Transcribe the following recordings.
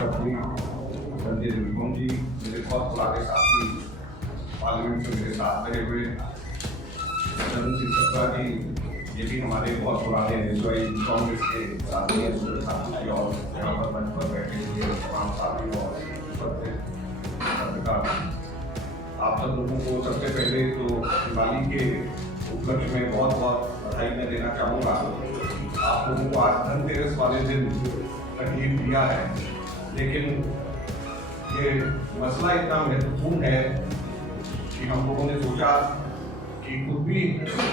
मंत्री संजय निरुपम जी, मेरे बहुत पुराने साथी, पार्लियामेंट में मेरे साथ रहे हुए चंद्र सिंह सत्ता जी, ये भी हमारे बहुत पुराने कांग्रेस के साथी हैं, साथी और यहाँ पर मंच पर बैठे हुए तमाम साथी और पत्रकार, आप सब लोगों को सबसे पहले तो दिवाली के उपलक्ष्य में बहुत बहुत बधाई मैं देना चाहूँगा। आप लोगों को आज धनतेरस वाले दिन तकलीफ दिया है, लेकिन ये मसला इतना महत्वपूर्ण है कि हम लोगों ने सोचा कि खुद भी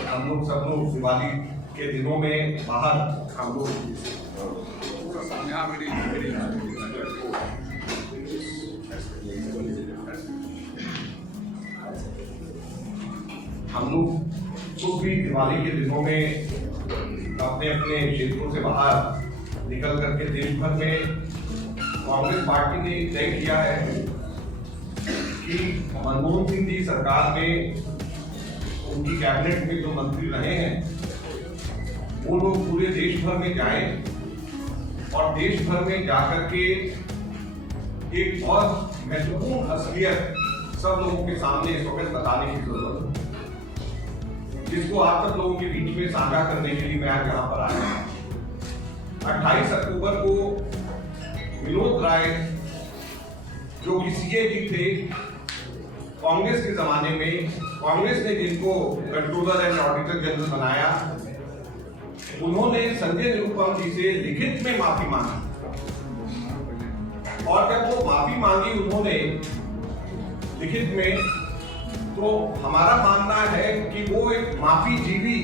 हम लोग सब लोग दिवाली के दिनों में बाहर हम लोग खुद भी दिवाली के दिनों में अपने अपने क्षेत्रों से बाहर निकल करके देश भर में कांग्रेस पार्टी ने तय किया है कि मनमोहन सिंह जी सरकार में उनकी कैबिनेट में जो मंत्री रहे हैं वो लोग पूरे देश भर में जाएं और देश भर में जाकर के एक बहुत महत्वपूर्ण असलियत सब लोगों के सामने इस वक्त बताने की जरूरत है, जिसको आप सब लोगों के बीच में साझा करने के लिए मैं आज यहाँ पर आया हूँ। 28 अक्टूबर को विनोद राय जो कि सीएजी थे, कांग्रेस के जमाने में कांग्रेस ने जिनको कंट्रोलर एंड ऑडिटर जनरल बनाया, उन्होंने संजय निरुपम जी से लिखित में माफी मांगी और जब वो माफी मांगी उन्होंने लिखित में, तो हमारा मानना है कि वो एक माफी जीवी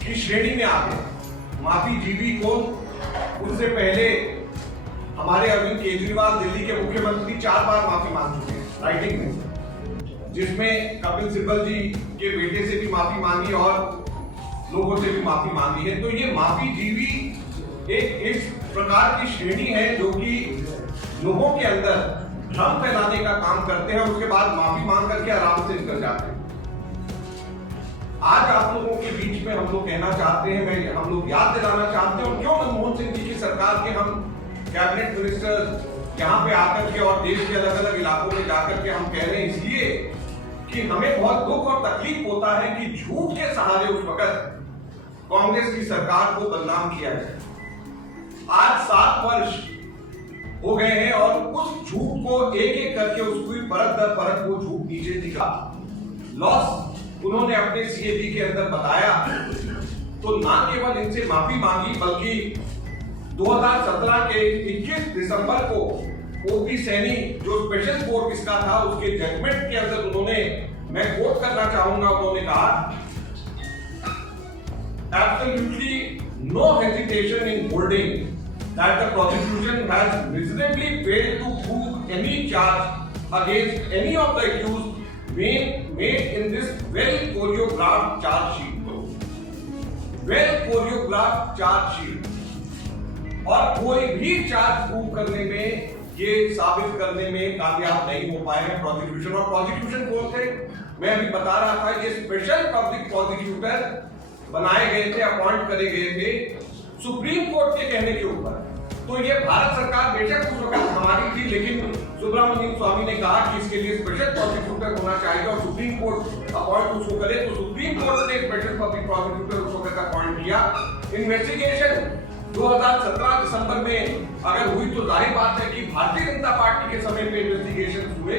की श्रेणी में आ गए। माफी जीवी को उससे पहले हमारे अरविंद केजरीवाल दिल्ली के मुख्यमंत्री 4 बार माफी मांग चुके हैं राइटिंग में, जिसमें कपिल सिब्बल जी के बेटे से भी माफी मांगी और लोगों से भी माफी मांगी है। तो ये माफी जीवी एक इस प्रकार की श्रेणी है जो कि लोगों के अंदर भ्रम फैलाने का काम करते हैं और उसके बाद माफी मांग करके आराम से निकल जाते हैं। आज आप लोगों के बीच में हम लोग कहना चाहते हैं, हम लोग याद दिलाना चाहते हैं, और क्यों मनमोहन सिंह जी की सरकार के हम कैबिनेट मिनिस्टर यहाँ पे आकर के और देश के अलग अलग इलाकों में जाकर के हम कह रहे हैं इसलिए कि हमें बहुत दुख और तकलीफ होता है कि झूठ के सहारे उस वक्त कांग्रेस की सरकार को बदनाम किया जाए। आज 7 वर्ष हो गए हैं और उस झूठ को एक एक करके उसकी परत दर परत वो झूठ नीचे दिखा लॉस उन्होंने अपने सीएजी के अंदर बताया। तो ना केवल इनसे माफी मांगी बल्कि 2017 के 21 दिसंबर को ओपी सैनी जो स्पेशल कोर्ट इसका था उसके जजमेंट के अंदर उन्होंने, मैं कोट करना चाहूंगा, उन्होंने कहा absolutely no hesitation in holding that the prosecution has reasonably failed to prove any charge against any of the accused made in this well choreographed charge sheet. Well choreographed charge sheet. और कोई भी charge prove करने में, ये साबित करने में कामयाब नहीं हो पाए हैं प्रोसिक्यूशन। और प्रोसिक्यूशन कौन थे? मैं अभी बता रहा था, ये स्पेशल पब्लिक प्रोसिक्यूटर बनाए गए थे, अपॉइंट करे गए थे सुप्रीम कोर्ट के कहने के ऊपर। तो ये भारत सरकार बेशक उस वक्त हमारी थी, लेकिन सुब्रमण्यम स्वामी ने कहा कि इसके लिए स्पेशल प्रोसिक्यूटर होना चाहिए और सुप्रीम कोर्ट अपॉइंट उसको करे। तो सुप्रीम कोर्ट ने स्पेशल पब्लिक प्रोसिक्यूटर उस वक्त अपॉइंट किया। इन्वेस्टिगेशन 2017 दिसंबर में अगर हुई तो जाहिर बात है कि भारतीय जनता पार्टी के समय पे इन्वेस्टिगेशन हुए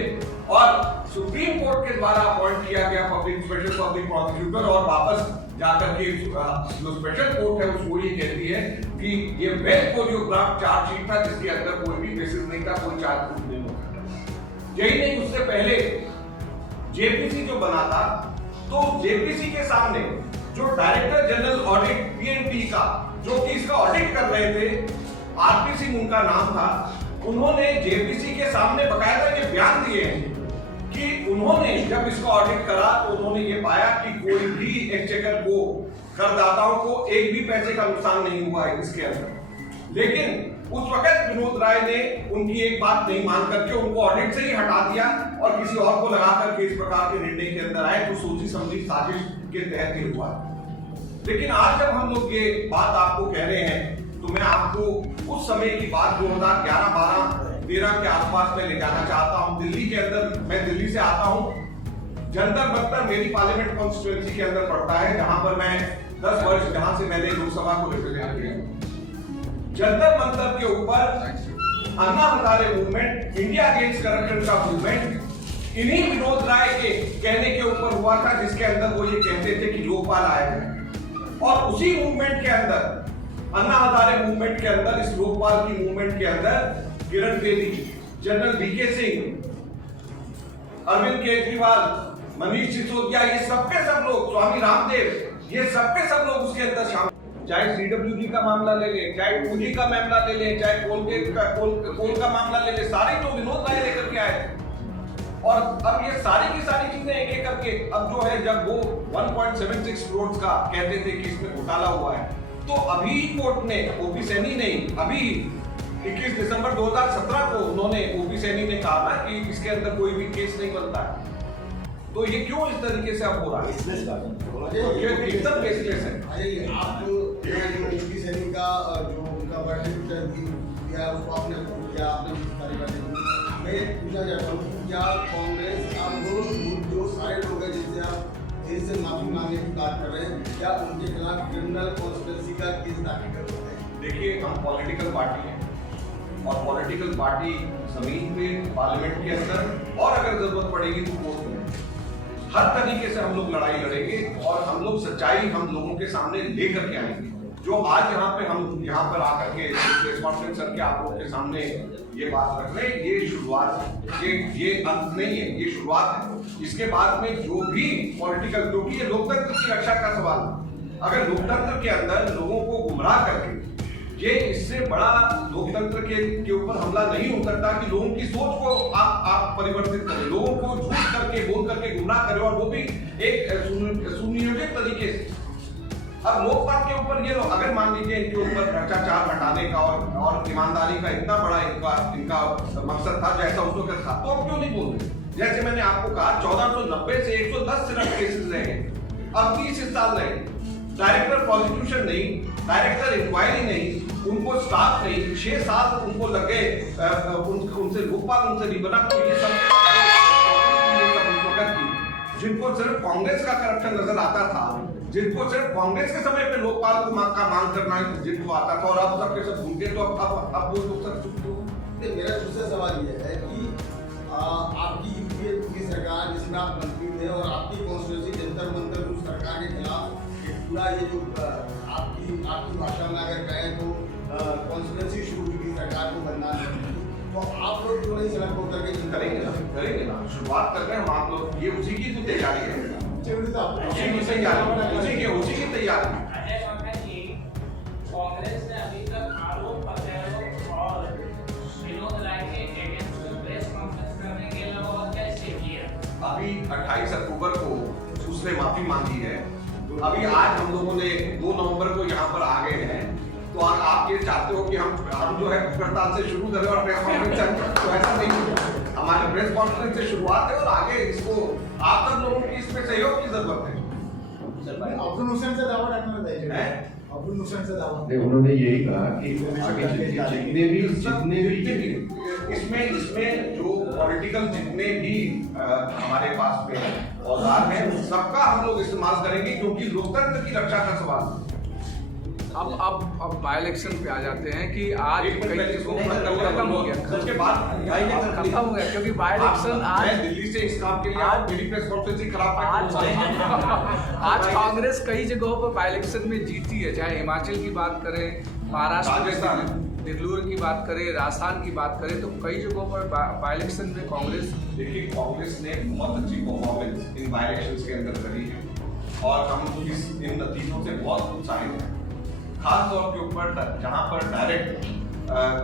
और सुप्रीम कोर्ट के द्वारा अपॉइंट किया गया स्पेशल पब्लिक प्रोसिक्यूटर, और वापस जाकर के जो स्पेशल कोर्ट है उसको ये कहती है कि ये वेल कोरियोग्राफ चार्जशीट था जिसके अंदर कोई भी बेसिस नहीं था, कोई चार्ज प्रूफ नहीं होता। यही नहीं, उससे पहले जेपीसी जो बना था, तो जेपीसी के सामने जो डायरेक्टर जनरल ऑडिट पीएनटी का जो कि इसका ऑडिट कर रहे थे, आरपी सिंह उनका नाम था, उन्होंने जेपीसी के सामने बकायदा ये बयान दिए हैं कि उन्होंने जब इसका ऑडिट करा तो उन्होंने ये पाया कि कोई भी एक्सचेकर को, करदाताओं को एक भी पैसे का नुकसान नहीं हुआ है इसके अंदर। लेकिन उस वक्त विनोद राय ने उनकी एक बात नहीं मान करके उनको ऑडिट से ही हटा दिया और किसी और को लगा करके इस प्रकार के निर्णय के अंदर आए, तो सोची समझी साजिश के तहत ही हुआ। लेकिन आज जब हम लोग ये बात आपको कह रहे हैं तो तो मैं आपको उस समय की बात 2011, 12, 13 के आसपास में ले जाना चाहता हूं। दिल्ली के अंदर, मैं दिल्ली से आता हूं, जंतर मंतर मेरी पार्लियामेंट कॉन्स्टिट्यूएंसी के अंदर पड़ता है, जहां पर मैं 10 वर्ष जहां से मैंने लोकसभा को रिप्रेजेंट किया। जंतर मंतर के ऊपर Anna Hazare movement, India against corruption का मूवमेंट इन्हीं विनोद राय के कहने के ऊपर हुआ था, जिसके अंदर वो ये कहते थे कि लोकपाल आएगा। और उसी मूवमेंट के अंदर, अन्ना हजारे मूवमेंट के अंदर, इस लोकपाल की मूवमेंट के अंदर किरण बेदी, जनरल वीके सिंह, अरविंद केजरीवाल, मनीष सिसोदिया, ये सबके सब लोग, स्वामी रामदेव, ये सबके सब लोग उसके अंदर शामिल। चाहे सीडब्ल्यूजी का मामला ले ले, चाहे पूंजी का मामला ले ले, चाहे कोल का मामला ले ले, सारे तो विनोद राय लेकर के आए। और अब ये सारी की सारी चीजें एक एक करके, अब जो है, जब वो 1.76 करोड़ का कहते थे कि इसमें घोटाला हुआ है, तो अभी कोर्ट ने, ओपी सैनी ने, अभी 21 दिसंबर 2017 को उन्होंने, ओपी सैनी ने कहा था कि इसके अंदर कोई भी केस नहीं बनता है। तो ये क्यों इस तरीके से अब हो रहा है? ये एकदम बेसलेस है। आप ओपी सैनी का जो उनका वर्डिक्ट दिया, उसको आपने किया, आपने सारी बातें की। मैं पूछना चाहता हूँ, क्या कांग्रेस, आप जो सारे लोग हैं जिनसे आप देश से माफी मांगने की बात कर रहे हैं, क्या उनके खिलाफ क्रिमिनल कॉन्स्पिरेसी का केस दाखिल कर सकते हैं? देखिए, हम पॉलिटिकल पार्टी हैं और पॉलिटिकल पार्टी जमीन पे, पार्लियामेंट के अंदर, और अगर जरूरत पड़ेगी तो कोर्ट में, हर तरीके से हम लोग लड़ाई लड़ेंगे और हम लोग सच्चाई हम लोगों के सामने लेकर के आएंगे। जो आज यहाँ पे हम यहाँ पर आकर के प्रेस कॉन्फ्रेंस करके आप लोगों के सामने ये बात रख रहे हैं, ये शुरुआत है, ये अंत नहीं है, ये शुरुआत है। इसके बाद में जो भी पॉलिटिकल, क्योंकि ये लोकतंत्र की रक्षा का सवाल है। अगर लोकतंत्र के अंदर लोगों को गुमराह करके, ये इससे बड़ा लोकतंत्र के ऊपर हमला नहीं हो सकता कि लोगों की सोच को आप परिवर्तित करें, लोगों को झूठ करके, बोल करके गुमराह करें, और वो भी एक सुनियोजित तरीके से। अब लोकपाल के ऊपर ये लोग, अगर मान लीजिए इनके ऊपर भ्रष्टाचार हटाने का और ईमानदारी का इतना बड़ा इनका मकसद था, जैसा उस वक्त था, तो अब क्यों नहीं बोल रहे? जैसे मैंने आपको कहा, 1490 से 110 सिर्फ केसेस रहे, अब 30 साल रहे। डायरेक्टर प्रोसिक्यूशन नहीं, डायरेक्टर इंक्वायरी नहीं, उनको स्टाफ नहीं, 6 साल उनको लग गए, उनसे लोकपाल उनसे नहीं बना। तो ये सब जिनको सिर्फ कांग्रेस का करप्शन नजर आता था, जिनको सिर्फ कांग्रेस के समय पे लोकपाल को मांग करना जिनको आता था, और अब सबके सब भूल गए, तो अब वो लोग सब चुप क्यों? मेरा दूसरा सवाल ये है कि आपकी यूपीए की सरकार जिसमें आप मंत्री थे, और आपकी कॉन्स्टिट्यूंसी जंतर मंतर उस सरकार के खिलाफ एक पूरा ये जो आपकी भाषा में अगर कहें तो कॉन्स्टिट्यूंसी शुरू की सरकार को बनना है, तो आप लोग क्यों नहीं सड़क को करके करेंगे ना, शुरुआत कर रहे हैं हम आप लोग। ये उसी की तो तैयारी है, उसी की तैयारी। कांग्रेस ने अभी तक आरोप प्रत्यारोप और विनोद राय के अगेंस्ट प्रेस कॉन्फ्रेंस करने के अलावा कैसे किया? अभी 28 अक्टूबर को उसने माफी मांगी है। अभी आज हम लोगों ने 2 नवंबर को यहाँ पर आ गए हैं, तो आप ये चाहते हो कि हम जो है हड़ताल से शुरू करें और प्रेस कॉन्फ्रेंस, तो ऐसा नहीं है। हमारे प्रेस कॉन्फ्रेंस से शुरुआत है और आगे इसको आप सब लोगों की इसमें सहयोग की जरूरत है। अब्दुल हुसैन से दावा रखना चाहिए, अब्दुल हुसैन से दावा। उन्होंने यही कहा कि जितने भी इसमें जो पॉलिटिकल जितने भी हमारे पास में औजार हैं, सबका हम लोग इस्तेमाल करेंगे, क्योंकि लोकतंत्र की रक्षा का सवाल। अब बाय इलेक्शन पे आ जाते हैं कि आज खत्म हो गया, उसके बाद खत्म हो गया, क्योंकि बाय इलेक्शन आज दिल्ली से इस काम के लिए आज मेरी प्रेस कॉन्फ्रेंस खराब आज कांग्रेस कई जगहों पर बाय इलेक्शन में जीती है, चाहे हिमाचल की बात करें, महाराष्ट्र में बेंगलुरु की बात करें, राजस्थान की बात करें, तो कई जगहों पर बाय इलेक्शन में कांग्रेस, देखिए, कांग्रेस ने बहुत अच्छी परफॉर्मेंस इन बाय इलेक्शंस के अंदर करी है और हम इन नतीजों से बहुत उत्साहित हैं। खास तौर के ऊपर जहां पर डायरेक्ट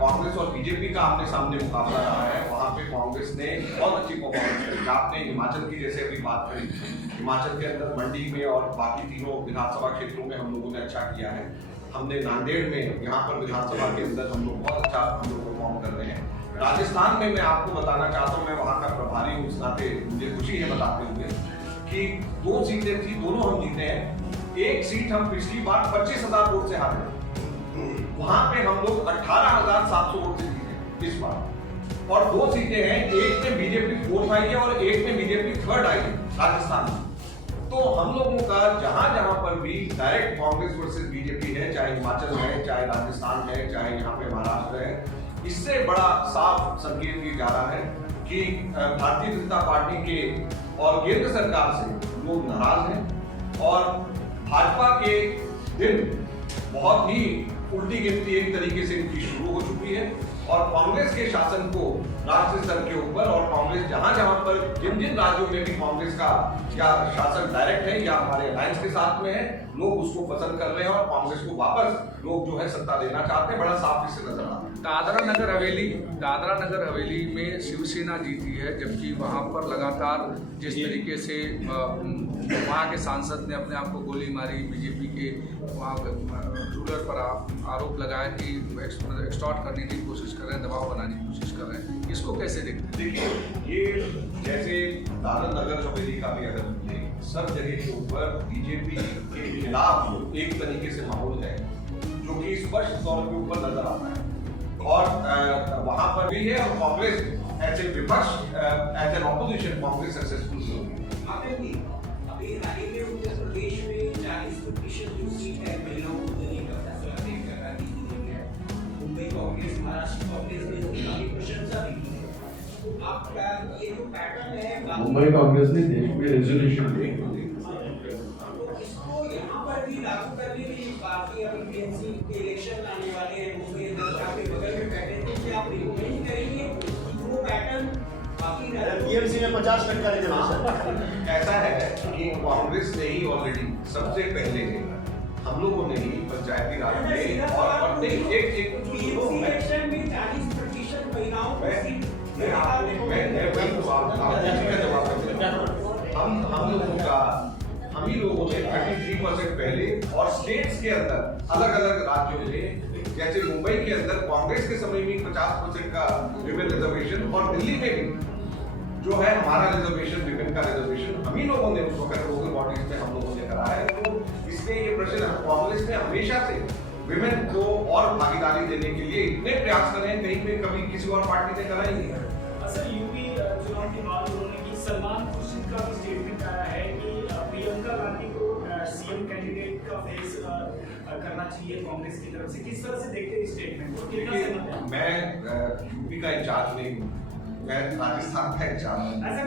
कांग्रेस और बीजेपी का आमने सामने मुकाबला रहा है, वहां पे कांग्रेस ने बहुत अच्छी परफॉर्मेंस करी। आपने हिमाचल की जैसे अभी बात करी, हिमाचल के अंदर मंडी में और बाकी तीनों विधानसभा क्षेत्रों में हम लोगों ने अच्छा किया है। हमने नांदेड़ में, यहाँ पर विधानसभा के अंदर हम लोग बहुत अच्छा परफॉर्म कर रहे हैं। राजस्थान में मैं आपको बताना चाहता हूँ, मैं वहाँ का प्रभारी हूँ, इस नाते मुझे खुशी है बताते हुए कि 2 सीटें थी, दोनों हम जीते हैं। एक सीट हम पिछली बार 25,000 वोट से हारे। वहां पे हम लोग 18,700 वोट से जीते इस बार, और 2 सीटें हैं, एक में बीजेपी 4th आई है और एक में बीजेपी 3rd आई है राजस्थान में। तो हम लोगों का जहां जहां पर भी डायरेक्ट कांग्रेस वर्सेस बीजेपी है, चाहे हिमाचल है, चाहे राजस्थान है, चाहे यहाँ पे महाराष्ट्र है, इससे बड़ा साफ संकेत ये जा रहा है कि भारतीय जनता पार्टी के और केंद्र सरकार से लोग नाराज हैं, और भाजपा के दिन बहुत ही उल्टी गिनती एक तरीके से इनकी शुरू हो चुकी है, और कांग्रेस के शासन को राष्ट्रीय स्तर के ऊपर, और कांग्रेस जहां जहां पर जिन जिन राज्यों में भी कांग्रेस का या शासन डायरेक्ट है या हमारे अलायंस के साथ में है, लोग उसको पसंद कर रहे हैं और कांग्रेस को वापस लोग जो है सत्ता देना चाहते हैं। बड़ा साफ इससे नजर आता है। दादरा नगर हवेली में शिवसेना जीती है, जबकि वहां पर लगातार जिस तरीके से वहां के सांसद ने अपने आप को गोली मारी, बीजेपी के वहां रूलर पर आरोप लगाया कि एक्सटॉर्ट करने की कोशिश कर रहे हैं, दबाव बनाने की कोशिश कर रहे हैं, इसको कैसे देखते हैं? देखिए, ये जैसे दादरा नगर हवेली का भी अगर देखें, सब जगह के ऊपर बीजेपी के खिलाफ एक तरीके से माहौल है जो कि स्पष्ट तौर पे ऊपर नजर आता है, और वहां पर भी है, और कांग्रेस एज ए विपक्ष, as an opposition Congress successful होगी। अभी हाल ही में उत्तर प्रदेश में 40% जो सीट है महिलाओं को देने का फैसला तय कर दी है। मुंबई कांग्रेस, महाराष्ट्र कांग्रेस ने इसकी काफी प्रशंसा भी की है। आपका ये जो पैटर्न है, मुंबई कांग्रेस ने देश में रेजोल्यूशन दी, तो इसको यहाँ पर भी लागू करने के लिए काफी अभी टीएमसी के इलेक्शन आने वाले हैं, मुंबई आपके बगल में बैठे थे कि आप रिकमेंड करेंगे वो पैटर्न बाकी टीएमसी में 50% रिजर्वेशन। ऐसा है कि कांग्रेस ने ही ऑलरेडी सबसे पहले हम लोगों ने ही पंचायती राज में और प्रत्येक एक टीएमसी इलेक्शन में 40% महिलाओं को सीट हम ही लोगों ने 33% पहले, और स्टेट्स के अंदर अलग अलग राज्यों में, जैसे मुंबई के अंदर कांग्रेस के समय में 50% का विमेन रिजर्वेशन, और दिल्ली में भी जो है हमारा रिजर्वेशन, विमेन का रिजर्वेशन हम ही लोगों ने उस वक्त लोकल बॉडीज में हम लोगों ने करा है। तो इसलिए ये प्रश्न कांग्रेस ने हमेशा से विमेन को और भागीदारी देने के लिए इतने प्रयास करे हैं, कहीं पे कभी किसी और पार्टी ने करा ही नहीं है। सर, यूपी चुनाव के बाद उन्होंने की सलमान खुर्शीद का भी स्टेटमेंट आया है कि प्रियंका गांधी को सीएम कैंडिडेट का फेस करना चाहिए कांग्रेस की तरफ से। किस तरह से देखते हैं इस स्टेटमेंट को? देखिए, मैं यूपी का इंचार्ज नहीं हूँ, मैं राजस्थान का इंचार्ज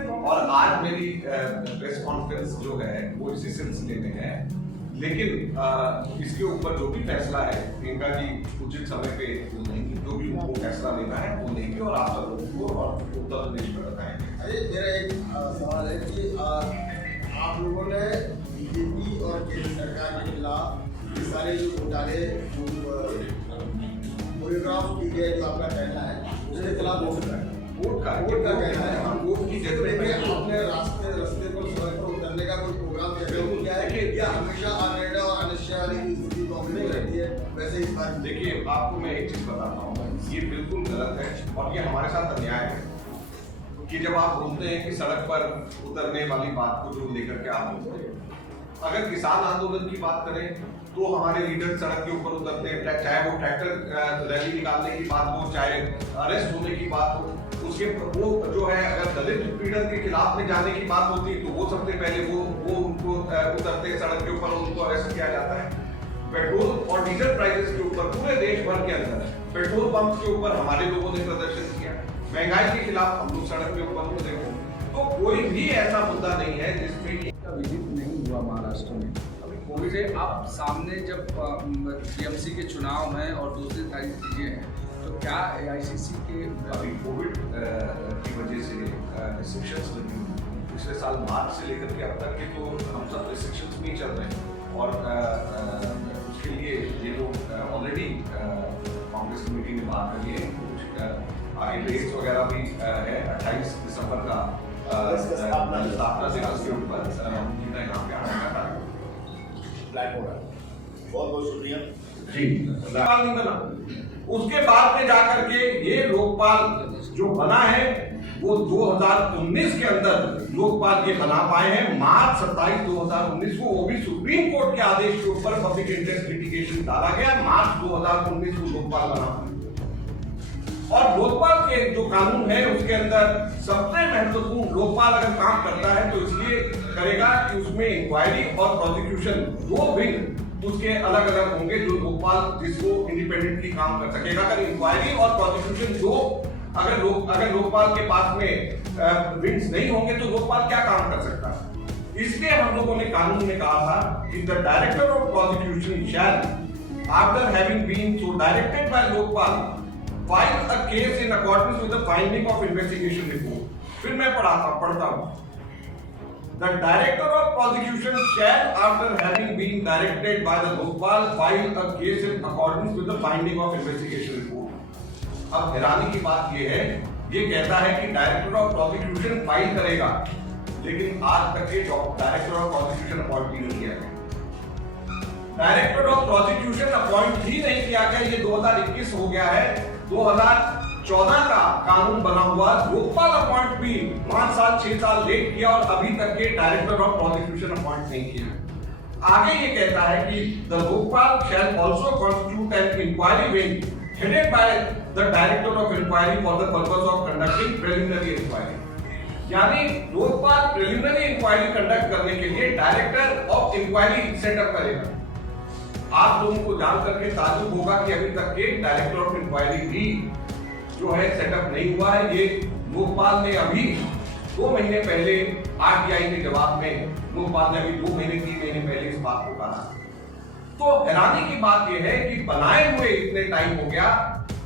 हूँ, और आज मेरी प्रेस कॉन्फ्रेंस जो है वो इसी सिलसिले में है। लेकिन इसके ऊपर जो भी फैसला है, प्रियंका जी उचित समय पे वो लेंगी, जो भी उनको फैसला लेना है वो लेंगे, और आप सब लोगों को और उत्तर प्रदेश में बताएंगे। अरे मेरा एक सवाल है कि आप लोगों ने बीजेपी और केंद्र सरकार के खिलाफ ये सारे जो घोटाले कोरियोग्राफ की गए, जो आपका कहना है उसके खिलाफ हो सकता है, कोर्ट का कहना है, कोर्ट की जजमेंट में अपने रास्ते पर सड़क पर उतरने का कोई प्रोग्राम क्या है, या हमेशा अनिर्णय और अनिश्चय वाली स्थिति कांग्रेस रहती है, वैसे इस बार? देखिए, आपको मैं एक चीज बताता हूँ, ये बिल्कुल गलत है और ये हमारे साथ अन्याय है कि जब आप बोलते हैं कि सड़क पर उतरने वाली बात को जो लेकर के आप बोलते हैं, अगर किसान आंदोलन की बात करें तो हमारे लीडर सड़क के ऊपर उतरते हैं, चाहे वो ट्रैक्टर रैली निकालने की बात हो, चाहे अरेस्ट होने की बात हो, उसके वो जो है अगर दलित पीड़न के खिलाफ में जाने की बात होती तो वो सबसे पहले वो उनको उतरते सड़क के ऊपर, उनको अरेस्ट किया जाता है। पेट्रोल और डीजल प्राइसेस के ऊपर पूरे देश भर के अंदर पेट्रोल पंप के ऊपर हमारे लोगों ने प्रदर्शन किया, महंगाई के खिलाफ हम लोग सड़क के ऊपर को देखो, तो कोई भी ऐसा मुद्दा नहीं है जिसमें विजिट नहीं हुआ महाराष्ट्र में। अभी कोविड से आप सामने जब टीएमसी के चुनाव हैं और दूसरी सारी चीजें हैं, तो क्या एआईसीसी के अभी कोविड की वजह से रिस्ट्रिक्शंस लगी हुई, पिछले साल मार्च से लेकर के अब तक के तो हम सब रिस्ट्रिक्शंस में ही चल रहे हैं, और उसके लिए ये लोग ऑलरेडी कांग्रेस कमेटी ने बात करी है, कुछ आगे डेट्स वगैरह भी है। 28 दिसंबर का स्थापना दिवस के ऊपर हम यहाँ पे आने का प्लान हो रहा है। बहुत बहुत शुक्रिया जी। नहीं बना, उसके बाद में जाकर के ये लोकपाल जो बना है वो 2019 के अंदर लोकपाल ये बना पाए हैं। मार्च 27, 2019 को वो भी सुप्रीम कोर्ट के आदेश के ऊपर पब्लिक इंटरेस्ट लिटिगेशन डाला गया। मार्च 2019 को लोकपाल बना। और लोकपाल के जो कानून है उसके अंदर सबसे महत्वपूर्ण, लोकपाल अगर काम करता है तो इसलिए करेगा कि उसमें इंक्वायरी और प्रोसिक्यूशन दो विंग उसके अलग अलग होंगे, जो लोकपाल जिसको इंडिपेंडेंटली काम कर सकेगा। अगर इंक्वायरी और प्रोसिक्यूशन दो अगर लोकपाल के पास में विंग्स नहीं होंगे तो लोकपाल क्या काम कर सकता है। इसलिए हम लोगों ने कानून में कहा था कि the director of prosecution shall after having been so directed by Lokpal file a case in accordance with the finding of investigation report। फिर मैं पढ़ता हूँ। The director of prosecution shall, after having been directed by the Lokpal, file a case in accordance with the finding of investigation report। अब हैरानी की बात ये है, ये कहता है कि डायरेक्टर ऑफ प्रोसिक्यूशन फाइल करेगा, लेकिन आज तक ये डायरेक्टर ऑफ प्रोसिक्यूशन अपॉइंट ही नहीं किया गया। डायरेक्टर ऑफ प्रोसिक्यूशन अपॉइंट ही नहीं किया गया। ये 2021 हो गया है। 2014 का कानून बना हुआ, लोकपाल अपॉइंट भी 5 साल 6 साल लेट किया और अभी तक के डायरेक्टर ऑफ प्रोसिक्यूशन अपॉइंट नहीं किया। आगे ये कहता है कि the Lokpal shall also constitute an inquiry wing headed by the director of inquiry for the purpose of conducting preliminary inquiry. यानी लोकपाल प्रिलिमिनरी इंक्वायरी कंडक्ट करने के लिए डायरेक्टर ऑफ इंक्वायरी सेटअप करेगा। आप लोगों को जान करके ताज्जुब होगा कि अभी तक के डायरेक्टर ऑफ इंक्वायरी भी जो है सेटअप नहीं हुआ है। ये लोकपाल ने अभी 2 महीने पहले आरटीआई के जवाब में लोकपाल ने अभी 2 महीने 3 महीने पहले इस बात को कहा। तो हैरानी की बात यह है कि बनाए हुए इतने टाइम हो गया,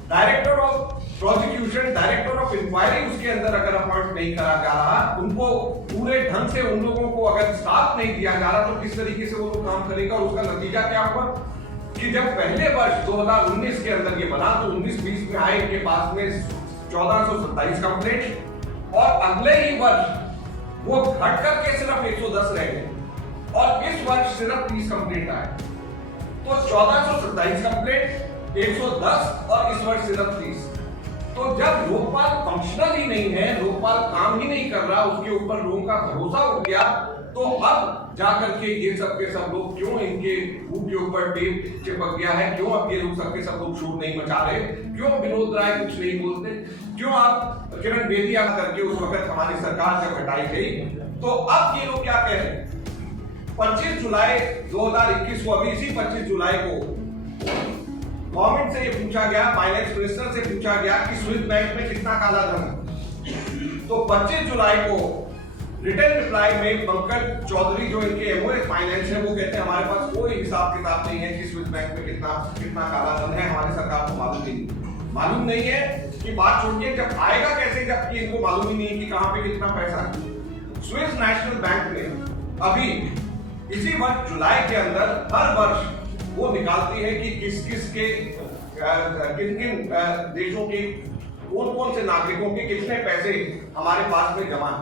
director of prosecution, director of inquiry उसके अंदर अगर अपॉइंट नहीं करा जा रहा, उनको पूरे ढंग से उन लोगों को अगर स्टाफ नहीं दिया जा रहा तो किस तरीके से वो लोग काम करेगा। और उसका नतीजा क्या हुआ कि जब पहले वर्ष 2019 के अंदर ये बना तो 19-20 में आए इनके पास में 1427 कंप्लेंट और अगले ही वर्ष वो घट करके सिर्फ 110 रह गए और इस वर्ष सिर्फ 30 कंप्लेंट आए। तो 1427 कंप्लेंट, 110 और इस वर्ष सिर्फ 30। तो जब लोकपाल फंक्शनल ही नहीं है, लोकपाल काम ही नहीं कर रहा, उसके ऊपर लोगों का भरोसा उठ गया, तो अब जाकर के ये सब के सब लोग क्यों इनके मुंह के ऊपर टेप चिपक गया है, क्यों अब ये लोग सबके सब लोग शोर नहीं मचा रहे, क्यों विनोद राय कुछ नहीं बोलते, क्यों आप किरण बेदी आ करके उस वक्त हमारी सरकार जब हटाई गई तो अब ये लोग क्या कह रहे हैं। 25 जुलाई 2021 को, अभी इसी 25 जुलाई को गवर्नमेंट से ये पूछा गया, फाइनेंस मिनिस्टर से पूछा गया कि स्विस बैंक में कितना काला धन है। तो 25 जुलाई को रिटर्न रिप्लाई में पंकज चौधरी जो इनके एमओएस फाइनेंस है वो कहते हैं हमारे पास कोई हिसाब किताब नहीं है कि स्विस बैंक में कितना काला धन है, हमारी सरकार को मालूम नहीं है कि बात छोड़िए, जब आएगा कैसे जबकि इनको मालूम ही नहीं कि कहां पे कितना पैसा है। स्विस नेशनल बैंक ने अभी इसी वर्ष जुलाई के अंदर हर वर्ष वो निकालती है कि किन किन देशों के कौन से नागरिकों के कितने पैसे हमारे पास में जमा है।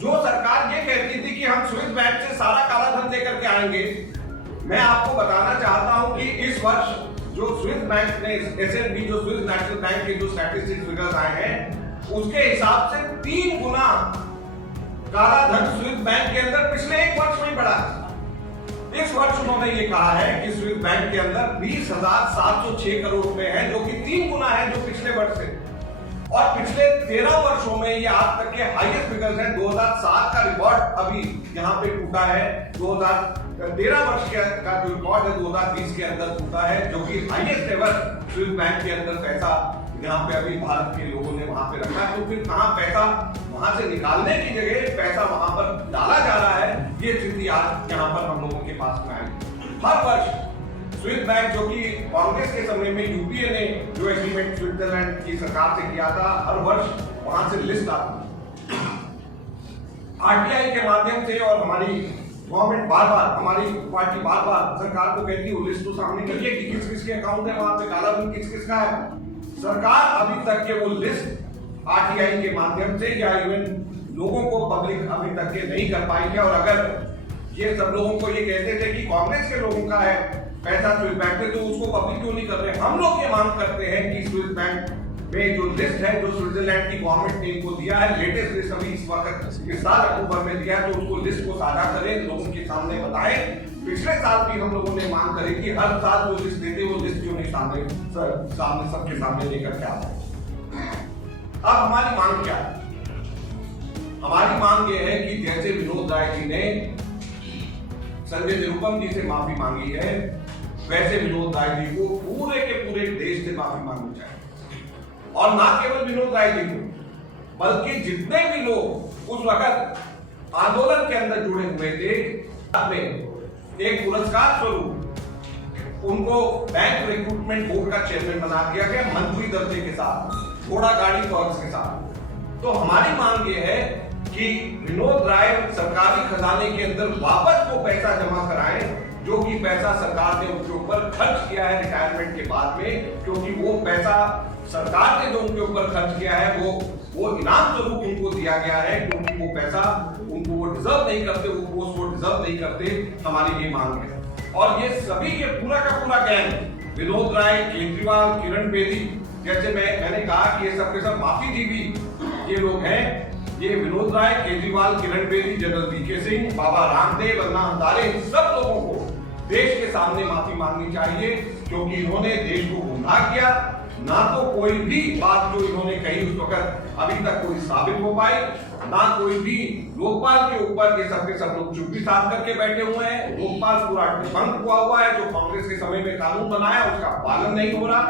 जो सरकार ये कहती थी कि हम स्विस बैंक से सारा काला धन लेकर के आएंगे, मैं आपको बताना चाहता हूं कि इस वर्ष जो स्विस बैंक ने एसएनबी जो स्विस नेशनल बैंक के जो स्टैटिस्टिक्स फिगर्स आए हैं उसके हिसाब से 3 गुना काला धन स्विस बैंक के अंदर पिछले 1 वर्ष में बढ़ा है। इस वर्ष उन्होंने ये कहा है कि स्विस बैंक के अंदर 20,706 करोड़ रुपए हैं जो कि 3 गुना है जो पिछले वर्ष से, और पिछले 13 वर्षों में ये आज तक के हाईएस्ट फिगर्स हैं। 2007 का रिकॉर्ड अभी यहाँ पे टूटा है, 2013 वर्ष का जो रिकॉर्ड है 2020 के अंदर टूटा है, जो कि हाईएस्ट एवर स्विस बैंक के अंदर पैसा यहाँ पे अभी भारत के लोगों ने वहां पे रखा है। तो फिर कहाँ पैसा वहां से निकालने की जगह पैसा वहां पर डाला जा रहा है, ये स्थिति आज यहाँ पर हम लोगों के पास में आई। हर वर्ष स्विस बैंक जो कि कांग्रेस के समय में यूपीए ने जो एग्रीमेंट स्विट्जरलैंड की सरकार से किया था, हर वर्ष वहां से लिस्ट आती। आरटीआई के माध्यम से और हमारी गवर्नमेंट बार-बार, हमारी पार्टी बार-बार सरकार को कहती है वो लिस्ट तो सामने करिए कि किस किस के अकाउंट है वहां पे काला धन किस किस का है। सरकार अभी तक के वो लिस्ट आरटीआई के माध्यम से या इवन लोगों को पब्लिक अभी तक के नहीं कर पाई है। और अगर ये सब लोगों को ये कहते थे कि कांग्रेस के लोगों का है पैसा स्विस बैंक में, तो उसको पब्लिक क्यों नहीं कर रहे। हम लोग ये मांग करते हैं कि स्विस बैंक में जो लिस्ट है, जो स्विट्जरलैंड की गवर्नमेंट ने इनको दिया है, लेटेस्ट लिस्ट अभी इस वक्त इस साल अक्टूबर में दिया है, तो उसको लिस्ट को साझा करें, लोगों के सामने बताएं। पिछले साल भी हम लोगों ने मांग करी कि हर साल जो लिस्ट देते वो लिस्ट क्यों नहीं सामने सबके सामने लेकर के आते। अब हमारी मांग क्या है? हमारी मांग ये है कि जैसे विनोद राय जी ने संजय निरुपम जी से माफी मांगी है, वैसे विनोद राय जी को पूरे के पूरे देश से माफी मांगनी चाहिए। और ना केवल विनोद राय जी को, बल्कि जितने भी लोग उस वक्त आंदोलन के अंदर जुड़े हुए थे, में एक पुरस्कार स्वरूप उनको बैंक रिक्रूटमेंट बोर्ड का चेयरमैन बना दिया गया, मंत्री दर्जे के साथ, घोड़ा गाड़ी फॉर्स के साथ। तो हमारी मांग ये है कि विनोद राय सरकारी खजाने के अंदर वापस वो पैसा जमा कराएं जो कि पैसा सरकार ने उनके ऊपर खर्च किया है रिटायरमेंट के बाद में, क्योंकि वो पैसा सरकार ने जो उनके ऊपर खर्च किया है वो इनाम स्वरूप उनको दिया गया है, क्योंकि वो पैसा उनको वो डिजर्व नहीं करते, वो पोस्ट वो डिजर्व नहीं करते। हमारी ये मांग है। और ये सभी के पूरा का पूरा गैंग, विनोद राय, केजरीवाल, किरण बेदी, जैसे मैंने कहा कि ये सब के सब माफी जीवी ये लोग हैं। ये विनोद राय, केजरीवाल, किरण बेदी, जनरल वीके सिंह, बाबा रामदेव, अन्ना हजारे, इन सब लोगों को देश के सामने माफी मांगनी चाहिए, क्योंकि इन्होंने देश को गुमराह किया। ना तो कोई भी बात जो इन्होंने कही उस वक्त अभी तक कोई साबित हो पाई, ना कोई भी लोकपाल के ऊपर ये सब के सब लोग चुप्पी साध करके बैठे हुए हैं। लोकपाल पूरा डिफंक हुआ है, जो कांग्रेस के समय में कानून बनाया उसका पालन नहीं हो रहा।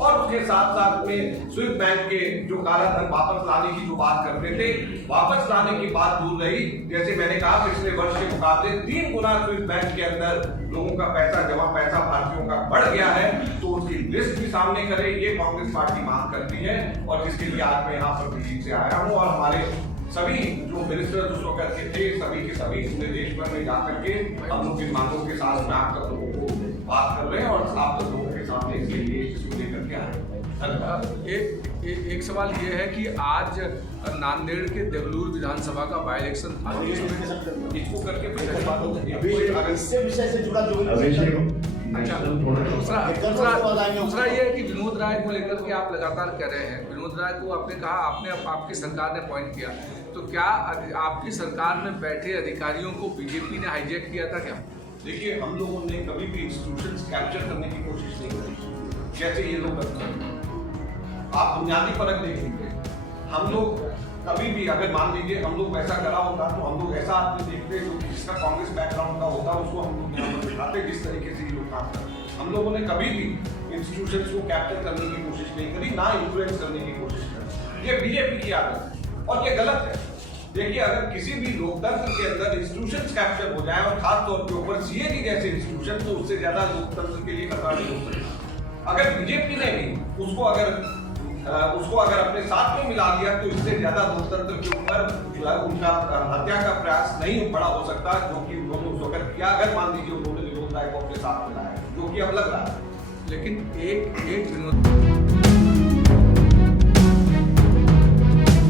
और उसके साथ साथ में स्विस बैंक के जो काला धन वापस लाने की जो बात करते थे, वापस लाने की बात दूर रही। जैसे मैंने कहा, पिछले वर्ष के मुकाबले 3 गुना स्विस बैंक के अंदर लोगों का पैसा, जमा पैसा भारतीयों का बढ़ गया है, तो उसकी लिस्ट भी सामने करे, ये कांग्रेस पार्टी मांग करती है। और जिसके लिए आज मैं यहाँ पर दिल्ली से आया हूँ, और हमारे सभी जो मिनिस्टर उस वक्त के थे, सभी के सभी पूरे देश भर में जाकर के हम लोग इन मांगों के साथ में आप सब लोगों को बात कर रहे हैं और आप सब लोगों के सामने इसके लिए इसको लेकर के आए। एक सवाल ये है कि आज नांदेड़ के देवलूर विधानसभा का बाई इलेक्शन था, इसको करके इससे विषय से जुड़ा जो अच्छा, दूसरा ये है कि विनोद राय को लेकर के आप लगातार कह रहे हैं, विनोद राय को आपने कहा, आपकी सरकार ने पॉइंट किया, तो क्या आपकी सरकार में बैठे अधिकारियों को बीजेपी ने हाईजैक किया था क्या? देखिए, हम लोगों ने कभी भी इंस्टीट्यूशंस कैप्चर करने की कोशिश नहीं करी जैसे ये लोग करते हैं। आप बुनियादी फर्क देख लीजिए। हम लोग कभी भी, अगर मान लीजिए हम लोग वैसा करा होता, तो हम लोग ऐसा आदमी देखते जो जिसका कांग्रेस बैकग्राउंड का होता, उसको हम लोग यहाँ पर बिठाते, जिस तरीके से ये लोग काम करते हैं। हम लोगों ने कभी भी इंस्टीट्यूशंस को कैप्चर करने की कोशिश नहीं करी, ना इन्फ्लुएंस करने की कोशिश करी। ये बीजेपी की आदत है और ये गलत है। देखिए, अगर किसी भी लोकतंत्र के अंदर इंस्टीट्यूशंस कैप्चर हो जाए, और खास तौर के ऊपर सीएजी जैसे इंस्टीट्यूशन, तो उससे ज्यादा लोकतंत्र के लिए खतरा नहीं हो सकता। अगर बीजेपी ने भी उसको अगर अपने साथ में मिला दिया, तो इससे ज्यादा लोकतंत्र के ऊपर उनका हत्या का प्रयास नहीं बड़ा हो सकता, जो कि उन्होंने उस वक्त किया। अगर मान लीजिए उन्होंने विनोद राय को अपने साथ मिलाया, जो कि अब लग रहा है। लेकिन एक विनोद